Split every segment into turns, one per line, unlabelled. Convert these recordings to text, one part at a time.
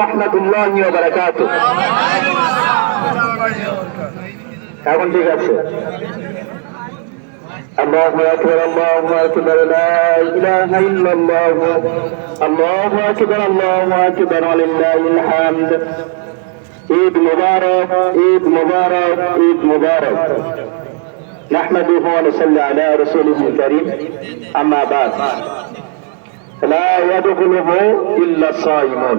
রহমতুল্লাহ বারাকাত এখন ঠিক আছে الله أكبر الله أكبر لا إله إلا الله الله أكبر الله أكبر ولله الحمد عيد مبارك عيد مبارك عيد مبارك نحمده ونصلي على رسوله الكريم أما بعد لا يدخله إلا الصائمون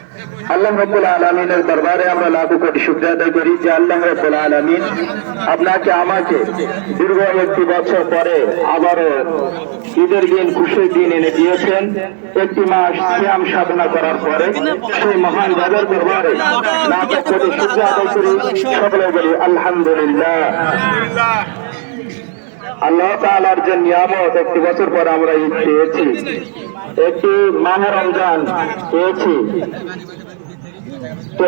আল্লাহ রব্বুল আলমিনের দরবারে আমরা লাখো কোটি শুক্রিয়া আদায় করি যে আল্লাহ রব্বুল আলমিন আপনাকে, আমাকে দীর্ঘ একটি বছর পরে আবারও ঈদের দিন, খুশির দিন এনে দিয়েছেন। একটি মাস শ্যাম সাধনা করার পরে সেই মহান বাজার দরবারে লাখো কোটি শুক্রিয়া আদায় করি। সকলে বলি, আলহামদুলিল্লাহ। আল্লাহ তাআলার যে নিয়ামত, একটি বছর পর আমরা ঈদ পেয়েছি। একটি মাহ রমজান পেয়েছি। তো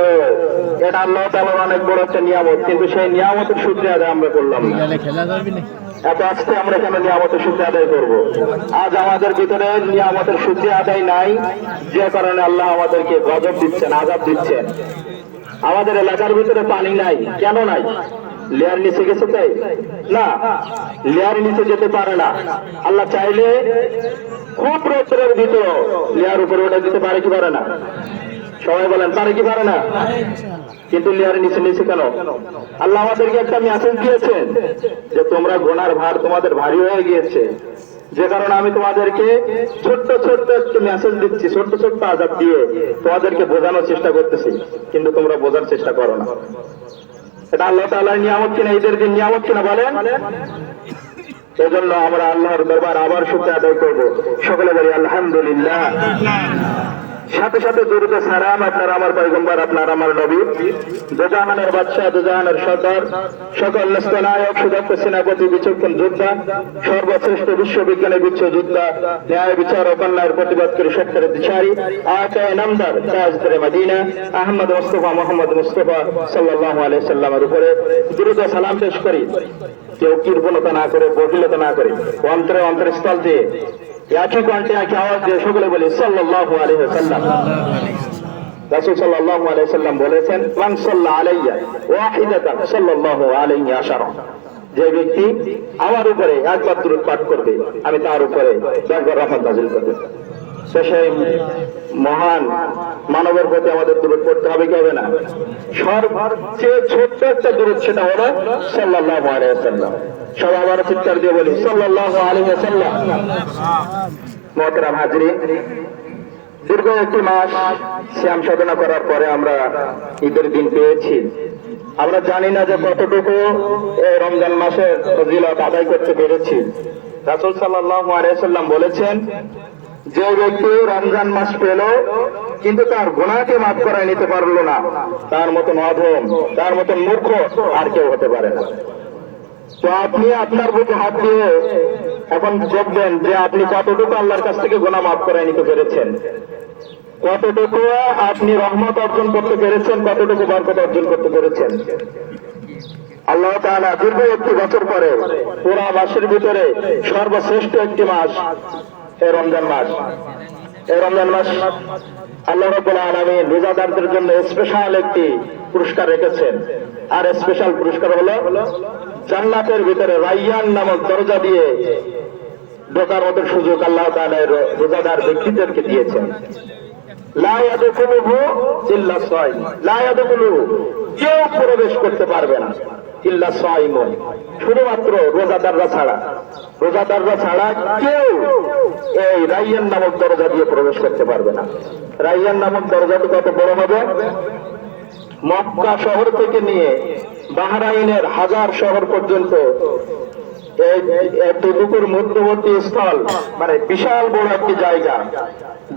এটা আল্লাহ তাআলার অনেক বড় একটা নিয়ামত, কিন্তু সেই নিয়ামতের সূত্রে আদায় আমরা করলাম। এত আজকে আমরা কেন নিয়ামতের সূত্রে আদায় করব? আজ আমাদের ভিতরে নিয়ামতের সূত্রে আদায় নাই, যে কারণে আল্লাহ আমাদেরকে গজব দিচ্ছেন আজাব দিচ্ছেন। আমাদের এলাকার ভিতরে পানি নাই, কেন নাই? লেয়ার নিচে গেছে তাই? না, লেয়ার নিচে যেতে পারে না। আল্লাহ চাইলে খুব ভিতর। লেয়ার উপরে ওটা দিতে পারে কি পারে না? সবাই বলেন, পারে কি পারে না? কিন্তু নিচে নিচে কেন? আল্লাহ আমাদেরকে একটা মেসেজ দিয়েছেন যে তোমরা গোনার ভার তোমাদের ভারী হয়ে গিয়েছে। যে কারণে আমি তোমাদেরকে ছোট্ট ছোট্ট একটু মেসেজ দিচ্ছি, ছোট্ট ছোট্ট আজাদ দিয়ে তোমাদেরকে বোঝানোর চেষ্টা করতেছি, কিন্তু তোমরা বোঝার চেষ্টা করো না। এটা আল্লাহ তাআলার নিয়ামত কিনা ঈদের দিন নিয়ামত কিনা বলেন? সেজন্য আমরা আল্লাহর দরবার আবার শুক্র আদায় করব। সকলে বলি আলহামদুলিল্লাহ। সাথে সাথে দুরুদ সালাম আপনার আমার পয়গম্বর, আপনার আমার নবী। দুজাহানের বাদশাহ, দুজাহানের সর্দার, সকল নায়ক সুদক্ষ, সেনাপতি, বিচক্ষণ যোদ্ধা, সর্বশ্রেষ্ঠ বিশ্ববিজ্ঞানের বিশ্ব যোদ্ধা ন্যায় বিচার ও কন্যার প্রতিবাদকারী সত্তরের দিশারি আকায় নামদার তাজদের Medina, Ahmad Mustafa, Mohammad Mustafa সাল্লাহ আলাইহি সাল্লামের উপরে দ্রুত সালাম পেশ করি। কেউ কৃপণতা না করে বকিলতা না করে, অন্তরে অন্তরস্থল দিয়ে একই কণ্ঠে একই আওয়াজ দিয়ে সকলে বলি, সাল্লাল্লাহু আলাইহি সাল্লাম রাসূল সাল্লাল্লাহু আলাইহি সাল্লাম বলেছেন, মান সাল্লা আলাইয়া ওয়াহিদাতান সাল্লাল্লাহু আলাইহি আশারা। যে ব্যক্তি আমার উপরে একবার দূরত পাঠ করবে, আমি তার উপরে একবার রহমত নাজিল করব। সেই মহান মানবের প্রতি আমাদের দূরত পড়তে হবে কি হবে না? সর্বচেয়ে ছোট্ট একটা দূরত সেটা হলো সাল্লাল্লাহু আলাইহি সাল্লাম সবাই আবার চিৎকার দিয়ে বলি, সাল্লাল্লাহু আলাইহি মহতরাম হাজরিন দীর্ঘ একটি মাস শ্যাম সাধনা করার পরে আমরা ঈদের দিন পেয়েছি। আমরা জানি না যে কতটুকু এই রমজান মাসের ফজিলত আদায় করতে পেরেছি। রাসুল সাল্লাহ আলাইসাল্লাম বলেছেন যে ব্যক্তি রমজান মাস পেল, কিন্তু তার গুণাকে মাফ করায় নিতে পারল না। তার মতন অধম, তার মতন মূর্খ আর কেউ হতে পারে না। তো আপনি আপনার বুকে হাত দিয়ে এখন দেখবেন যে আপনি কতটুকু আল্লাহর কাছ থেকে গোনা মাফ করায় নিতে পেরেছেন। কতটুকু আপনি রহমত অর্জন করতে পেরেছেন, কতটুকু বরকত অর্জন করতে পেরেছেন। আল্লাহ তাআলা দীর্ঘ একটি বছর পরে পুরা মাসের ভিতরে সর্বশ্রেষ্ঠ একটি মাস এই রমজান মাস। এই রমজান মাস আল্লাহ রব্বুল আলামিন রোজাদারদের জন্য স্পেশাল একটি পুরস্কার রেখেছেন। আর স্পেশাল পুরস্কার হলো জান্নাতের ভিতরে রাইয়ান নামক দরজা দিয়ে ঢোকার মতো সুযোগ আল্লাহ তাআলা রোজাদার ব্যক্তিদেরকে দিয়েছেন। লা ইয়াদখুলুহু ইল্লা সাইম। লা ইয়াদখুলুহু কেউ প্রবেশ করতে পারবে না। ইল্লা সাইমুন। শুধুমাত্র রোজাদাররা ছাড়া। রোজাদাররা ছাড়া কেউ এই রাইয়ান নামক দরজা দিয়ে প্রবেশ করতে পারবে না। রাইয়ান নামক দরজাটি কত বড় হবে? মক্কা শহর থেকে নিয়ে বাহরাইনের হাজার শহর পর্যন্ত এতটুকুর মধ্যবর্তী স্থল মানে বিশাল বড় একটি জায়গা।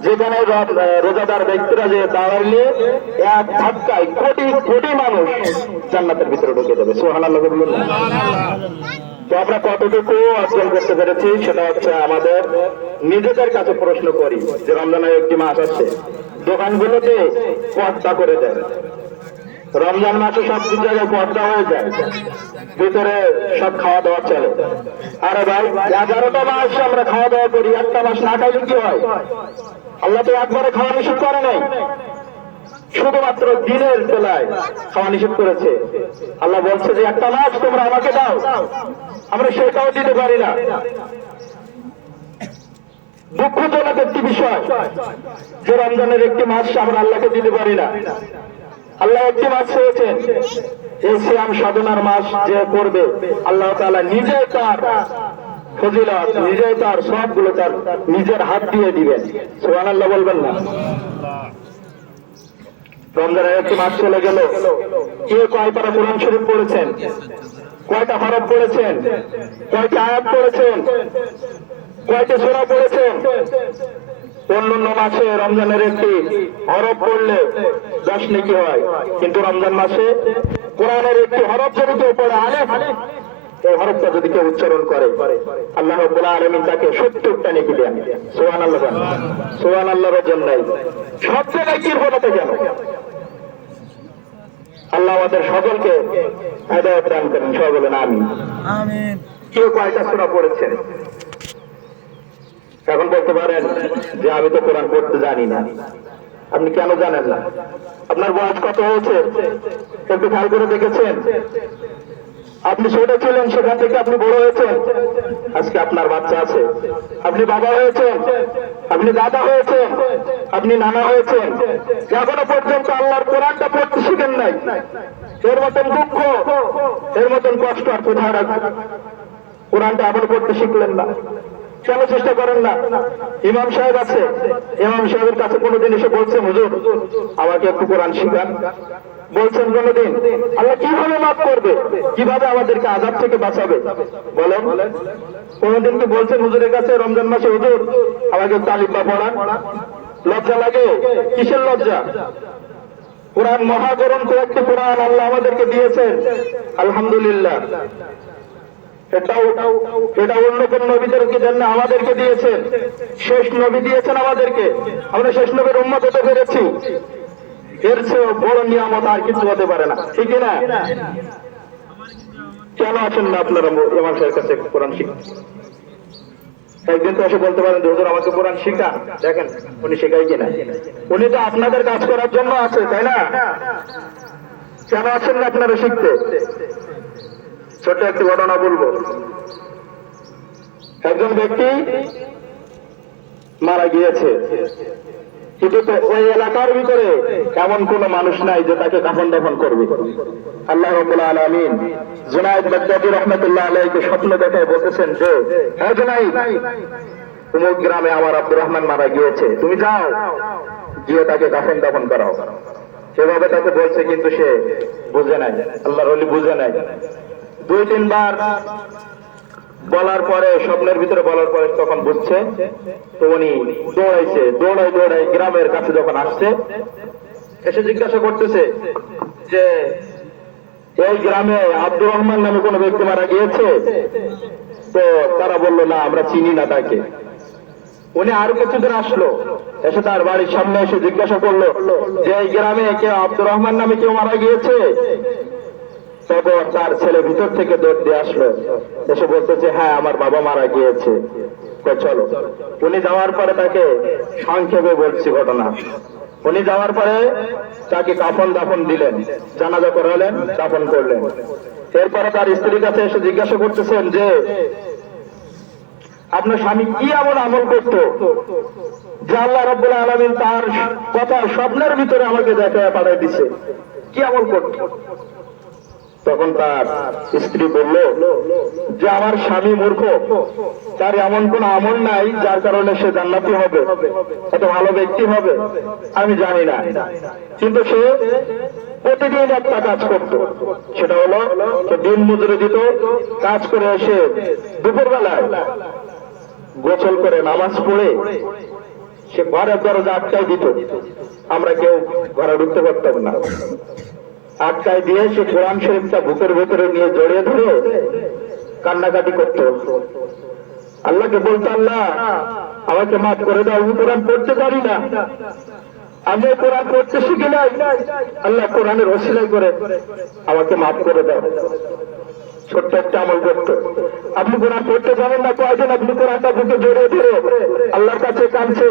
যেখানে রোজাদার ব্যক্তিরা যে দাঁড়াইলে, এক ধাক্কায় কোটি কোটি মানুষ জান্নাতের ভিতরে ঢুকে যাবে। বলুন। তো আমরা কতটুকু অর্জন করতে পেরেছি সেটা হচ্ছে আমাদের নিজেদের কাছে প্রশ্ন করি যে রমজানের একটি মাস আছে। দোকানগুলোতে পর্দা করে দেয়। রমজান মাসে সব জায়গায় পর্দা হয়ে যায়। ভিতরে সব খাওয়া দাওয়া চলে। আরে ভাই, এগারোটা মাস আমরা খাওয়া দাওয়া করি, একটা মাস না খাইলে কি হয়? আল্লাহ তো একবারে খাওয়া নিষেধ করে নাই। শুধুমাত্র দিনের বেলায় খাওয়া নিষেধ করেছে। আল্লাহ বলছে যে, একটা মাস তোমরা আমাকে দাও। আমরা সেটাও দিতে পারি না। দুঃখজনক একটি বিষয়, যে রমজানের একটি মাস আমরা আল্লাহকে দিতে পারি না। আল্লাহ একটি মাস চেয়েছেন, এই শ্যাম সাধনার মাস যে করবে। আল্লাহ তাআলা নিজে তার ফজিলত তার সবগুলো তার নিজের হাত দিয়ে দিবেন। সোহান আল্লাহ বলবেন না। রমজানের একটি মাস চলে গেল। কে কোরআন শরীফ পড়েছেন? কয়টা হরফ পড়েছেন? কয়টা আয়াত পড়েছেন? কয়টা সোনা পড়েছেন? অন্যান্য মাসে রমজানের একটি হরফ পড়লে দশ নাকি হয়। কিন্তু রমজান মাসে কোরআনের একটি হরফ যদি কেউ পড়ে আলেফ। এই হরফটা যদি কেউ উচ্চারণ করে আল্লাহ রাব্বুল আলামিন তাকে সত্তরটা নেকি দেন? সোহান আল্লাহ সোহান আল্লাহর জন্য সব জায়গায় কি হতে কেন? আল্লাহ আমাদের সকলকে হেদায়ত দান করেন। সবাই বলেন আমি কেউ কয়টা সূরা পড়েছেন? এখন বলতে পারেন যে আমি তো কোরআন পড়তে জানি না। আপনি কেন জানেন না? আপনার বয়স কত হয়েছে? একটু খেয়াল করে দেখেছেন? আপনি ছোট ছিলেন, সেখান থেকে আপনি বড় হয়েছেন। আজকে আপনার বাচ্চা আছে। আপনি বাবা হয়েছেন, আপনি দাদা হয়েছেন, আপনি নানা হয়েছেন। এখনও পর্যন্ত আল্লাহর কোরআনটা পড়তে শিখেন নাই। এর মতন দুঃখ, এর মতন কষ্ট আর কোথায় রাখবেন কোরআনটা এখনও পড়তে শিখলেন না। কেন চেষ্টা করেন না? ইমাম সাহেব আছে। ইমাম সাহেবের কাছে কোনোদিন এসে বলছেন হুজুর, আমাকে একটু কোরআন শিখান। বলছেন কোনোদিন আল্লাহ কীভাবে মাফ করবে? কীভাবে আমাদেরকে আজাব থেকে বাঁচাবে? বলেন। কোনোদিন কি বলছেন হুজুরের কাছে, রমজান মাসে, হুজুর, আমাকে আলিফা পড়ান? লজ্জা লাগে? কিসের লজ্জা? কোরআন মহাগ্রন্থ একটি কোরআন আল্লাহ আমাদেরকে দিয়েছেন। আলহামদুলিল্লাহ। এটা অন্য কোন নবীদেরকে দেন না আমাদেরকে দিয়েছেন? শেষ নবী দিয়েছেন আমাদেরকে। আমরা শেষ নবীর উন্মত হতে পেরেছি। এর চেয়েও বড় নিয়ামত আর কিছু হতে পারে না। ঠিক না কেন আছেন না আপনারা ইমাম সাহেবের কাছে কোরআন শিখ একদিন তো এসে বলতে পারেন হুজুর, আমাকে কোরআন শিখা দেখেন, উনি শেখাই কিনা উনি তো আপনাদের কাজ করার জন্য আছে, তাই না? কেন আছেন না আপনারা শিখতে? ছোট্ট একটি ঘটনা বলব। একজন ব্যক্তি মারা গিয়েছে। কিন্তু ওই এলাকার ভিতরে এমন কোন মানুষ নাই যে তাকে কাফন দাফন করবে। আল্লাহ রবুল আলমিন জুনায়দ বাগদাদি রহমতুল্লাহ আলাইকে স্বপ্ন দেখায় বলতেছেন যে হ্যাঁ জুনাইদ অমুক গ্রামে আমার আব্দুর রহমান মারা গিয়েছে। তুমি যাও, গিয়ে তাকে কাফন দাফন করাও। সেভাবে তাকে বলছে কিন্তু সে বুঝে নাই। আল্লাহর অলি বুঝে নাই। দুই তিনবার বলার পরে, স্বপ্নের ভিতরে বলার পরে তখন বুঝছে তো উনি দৌড়াইছে দৌড়াই দৌড়াই গ্রামের কাছে যখন আসছে, এসে জিজ্ঞাসা করতেছে যে, এই গ্রামে আব্দুর রহমান নামে কোনো ব্যক্তি মারা গিয়েছে? তো তারা বলল, না, আমরা চিনি না তাকে। উনি আরও কিছুদিন আসলো, এসে তার বাড়ির সামনে এসে জিজ্ঞাসা করল যে, এই গ্রামে কেউ আব্দুর রহমান নামে কেউ মারা গিয়েছে? তখন তার ছেলে ভিতর থেকে দৌড় দিয়ে আসলো। এসে বলতেছে হ্যাঁ আমার বাবা মারা গিয়েছে। চলো। উনি যাওয়ার পরে তাকে সংক্ষেপে বলছি ঘটনা। উনি যাওয়ার পরে তাকে কাফন দাফন দিলেন, জানাজা করালেন, দাফন করলেন। এরপরে তার স্ত্রীর কাছে এসে জিজ্ঞাসা করতেছেন যে, আপনার স্বামী কি এমন আমল করত যে আল্লাহ রব্বুল আলমিন তার কথা স্বপ্নের ভিতরে আমাকে দেখা পাঠাই দিছে? কি আমল করত? তখন তার স্ত্রী বলল, যে আমার স্বামী মূর্খ, তার এমন কোন আমল নাই যার কারণে সে জান্নাতি হবে, এত ভালো ব্যক্তি হবে, আমি জানি না। কিন্তু সে প্রতিদিন একটা কাজ করত, সেটা হলো দিন মজুরি দিত, কাজ করে এসে দুপুরবেলায় গোসল করে নামাজ পড়ে সে ঘরের দরজা আটকাই দিত। আমরা কেউ ঘরে ঢুকতে পারতাম না। আটকায় দিয়ে সে কোরআন শরীফটা বুকের ভেতরে নিয়ে জড়িয়ে ধরে কান্নাকাটি করত। আল্লাহকে বলতো, আল্লাহ, আমাকে মাফ করে দাও, আমি কোরআন পড়তে পারি না। আমি কোরআন পড়তে শিখি নাই। আল্লাহ কোরআনের অশিলাই করে আমাকে মাফ করে দাও। ছোট্ট একটা আমল করতো। আপনি কোরআন পড়তে জানেন না কয়দিন আপনি কোরআনটা বুকে জড়িয়ে ধরে আল্লাহর কাছে কাঁদছে?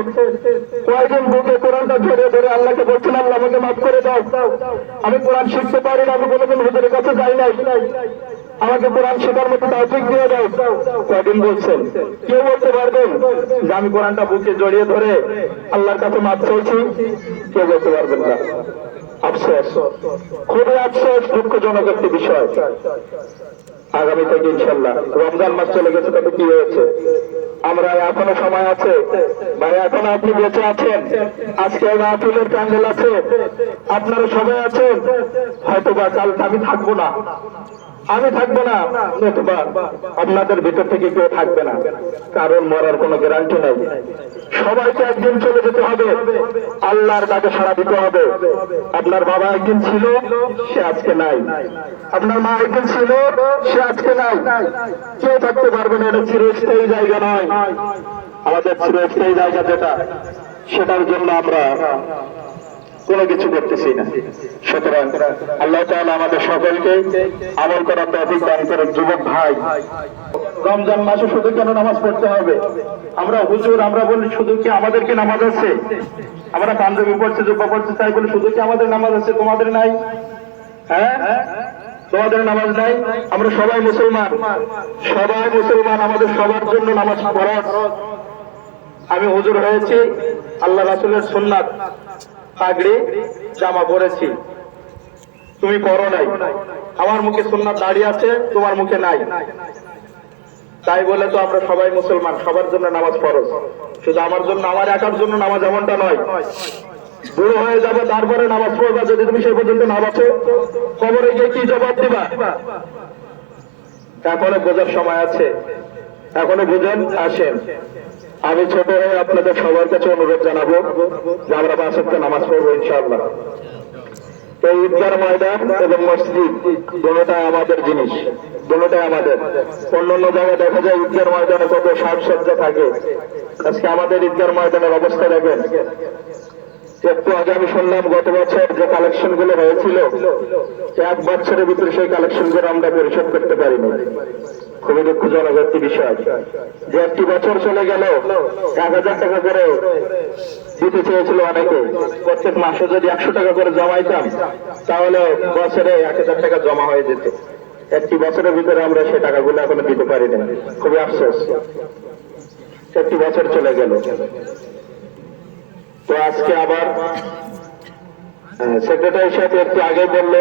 কয়দিন বুকে কোরআনটা জড়িয়ে ধরে আল্লাহকে বলছেন, আল্লাহ, আমাকে মাফ করে দাও। আমি কোরআন শিখতে পারি না, আমি কোনোদিন হুজুরের কাছে যাই নাই। আমাকে কোরআন শেখার মতো তৌফিক দিয়ে দাও। কয়দিন বলছেন? কেউ বলতে পারবেন যে আমি কোরআনটা বুকে জড়িয়ে ধরে আল্লাহর কাছে মাপ চাইছি? কেউ বলতে পারবেন না। আফসোস। খুবই আফসোস, দুঃখজনক একটি বিষয়। আগামী থেকে ইনশাল্লাহ রমজান মাস চলে গেছে তবে কি হয়েছে? আমরা এখনও সময় আছে। ভাই, এখন আপনি বেঁচে আছেন। আজকে মাহফিলের প্যান্ডেল আছে। আপনারা সবাই আছেন। হয়তো বা কাল আমি থাকব না। আমি থাকব না। নতুবা আপনাদের ভিতর থেকে কেউ থাকবে না। কারণ মরার কোনো গ্যারান্টি নাই। সবাইকে একদিন চলে যেতে হবে। আল্লাহর কাছে সাড়া দিতে হবে। আপনার বাবা একদিন ছিল, সে আজকে নাই। আপনার মা একদিন ছিল, সে আজকে নাই। কেউ থাকতে পারবে না, এটা চিরস্থায়ী জায়গা নয়। আমাদের চিরস্থায়ী জায়গা যেটা, সেটার জন্য আমরা কোনো কিছু করতেছি না। সুতরাং আল্লাহ তাআলা আমাদের সকলকে আমল করার তৌফিক দান করেন যুবক ভাই। রমজান মাসে শুধু কেন নামাজ পড়তে হবে? আমরা হুজুর, আমরা বলি শুধু কি আমাদেরকে নামাজ আছে? আমরা পাঞ্জাবি পড়ছে, জুব্বা পড়ছে, তাই বলে শুধু কি আমাদের নামাজ আছে? তোমাদের নাই? হ্যাঁ? তোমাদের নামাজ নাই? আমরা সবাই মুসলমান। সবাই মুসলমান, আমাদের সবার জন্য নামাজ পড়ার আমি হুজুর হয়েছি, আল্লাহ রাসুলের সুন্নাত। পাগড়ি জামা পরেছি। তুমি পরো নাই। আমার মুখে সুন্নাত দাঁড়িয়ে আছে, তোমার মুখে নাই। তাই বলে তো আমরা সবাই মুসলমান, সবার জন্য নামাজ ফরজ। শুধু আমার জন্য, আমার একার জন্য নামাজ এমনটা নয়। বুড়ো হয়ে যাবে, তারপরে নামাজ পড়বা। যদি তুমি সেই পর্যন্ত না বাঁচো কবরে গিয়ে কি জবাব দিবা? তারপরে বোঝার সময় আছে। এখনও বুঝেন আসেন আমি ছোট হয়ে আপনাদের সবার কাছে অনুরোধ জানাব যে আমরা বাসত্বে নামাজ পড়ব, ইনশাআল্লাহ। এই ঈদগার ময়দান এবং মসজিদ দুটোটাই আমাদের জিনিস দুটোটাই আমাদের। অন্য অন্য জায়গায় দেখা যায় ঈদগার ময়দানে কত সাজসজ্জা থাকে। আজকে আমাদের ঈদগার ময়দানের অবস্থা দেখেন। একটু আগে আমি শুনলাম গত বছর যে কালেকশনগুলো হয়েছিল এক বছরের ভিতরে সেই কালেকশনগুলো আমরা পরিশোধ করতে পারিনি। খুবই দুঃখজনক একটি বিষয়। যে একটি বছর চলে গেল, এক হাজার টাকা করে দিতে চেয়েছিল অনেকে। প্রত্যেক মাসে যদি একশো টাকা করে জমাইতাম, তাহলে বছরে এক হাজার টাকা জমা হয়ে যেত। একটি বছরের ভিতরে আমরা সেই টাকাগুলো এখনও দিতে পারিনি। খুবই আফসোস। একটি বছর চলে গেল। তো আজকে আবার সেক্রেটারি সাহেব একটু আগে বলল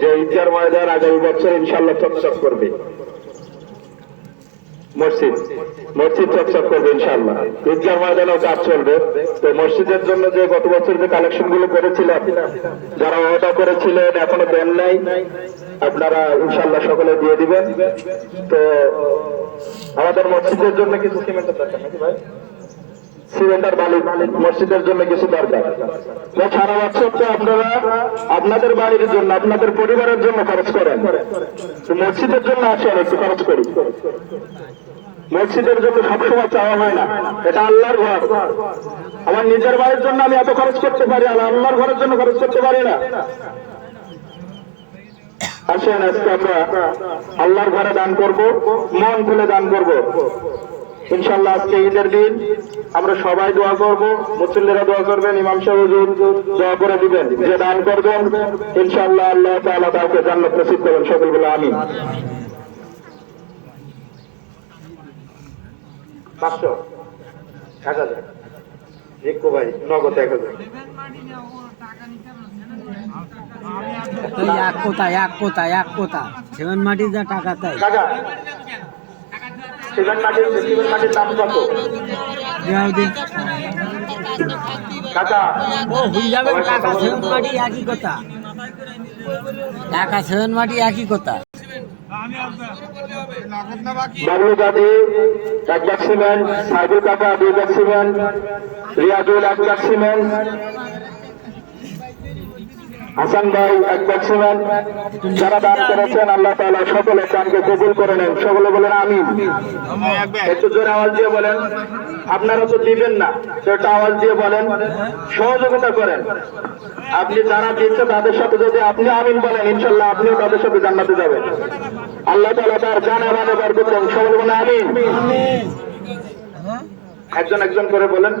যে ঈদগার ময়দান আগামী বছর ইনশাল্লাহ চকচক করবে। মসজিদ মসজিদ চকচক করবে ইনশাল্লাহ ঈদগার ময়দানেও কাজ চলবে। তো মসজিদের জন্য যে গত বছর যে কালেকশনগুলো করেছিলাম, যারা অর্ডার করেছিলেন, এখনও দেন নাই। আপনারা ইনশাল্লাহ সকলে দিয়ে দিবেন। তো আমাদের মসজিদের জন্য কিছু সিমেন্টের দরকার নাকি ভাই? সিমেন্টার বালি মসজিদের জন্য কিছু দরকার। সারা বছর তো আপনারা আপনাদের বাড়ির জন্য, আপনাদের পরিবারের জন্য খরচ করেন। মসজিদের জন্য আসেন, একটু খরচ করি। মসজিদের জন্য সবসময় চাওয়া হয় না। এটা আল্লাহর ঘর। আমার নিজের বাড়ির জন্য আমি এত খরচ করতে পারি, আর আল্লাহর ঘরের জন্য খরচ করতে পারি না। আসেন, আজকে আমরা আল্লাহর ঘরে দান করব, মন খুলে দান করব। ইনশাল্লাহ আজকে ঈদের দিন আমরা সবাই দোয়া করব মুসল্লিরা দোয়া করবেন ইমাম সাহেব দোয়া করে দিবেন যে দান করবেন। ইনশাল্লাহ আল্লাহ তাআলা তাকে জান্নাত নসিব করবেন সকল বলে আমি পাঁচশো এক হাজার। জিক্কু ভাই নগদ এক হাজার।
এক কোথা এক কোথা এক কোথা সেভেন মাটি যা টাকা তাই।
কাকা সিমেন্ট মাটির সিমেন্ট মাটির দাম কত?
জিয়াউদ্দিন
কাকা।
ও হয়ে যাবে টাকা সেভেন মাটি একই কথা। টাকা সেভেন মাটি একই কথা।
বাবলু দাদি এক লাখ সিমেন্ট সাইদুল কাকা দুই লাখ রিয়াজুল এক সিমেন্ট হাসান ভাই, এক ব্যাগ যারা দান করেছেন, আল্লাহ তাআলা সকলের দানকে কবুল করে নেন। সকলে বলেন আমি একটু জোরে আওয়াজ দিয়ে বলেন, আপনারা তো দিবেন না। সেটা আওয়াজ দিয়ে বলেন, সহযোগিতা করেন। আপনি যারা দিচ্ছে, তাদের সাথে যদি আপনি আমিন বলেন ইনশাল্লাহ আপনিও তাদের সাথে জান্নাতে যাবেন। আল্লাহ তালা তার জানে মানে বার করতেন সকলে বলেন আমিন। একজন একজন করে বলেন।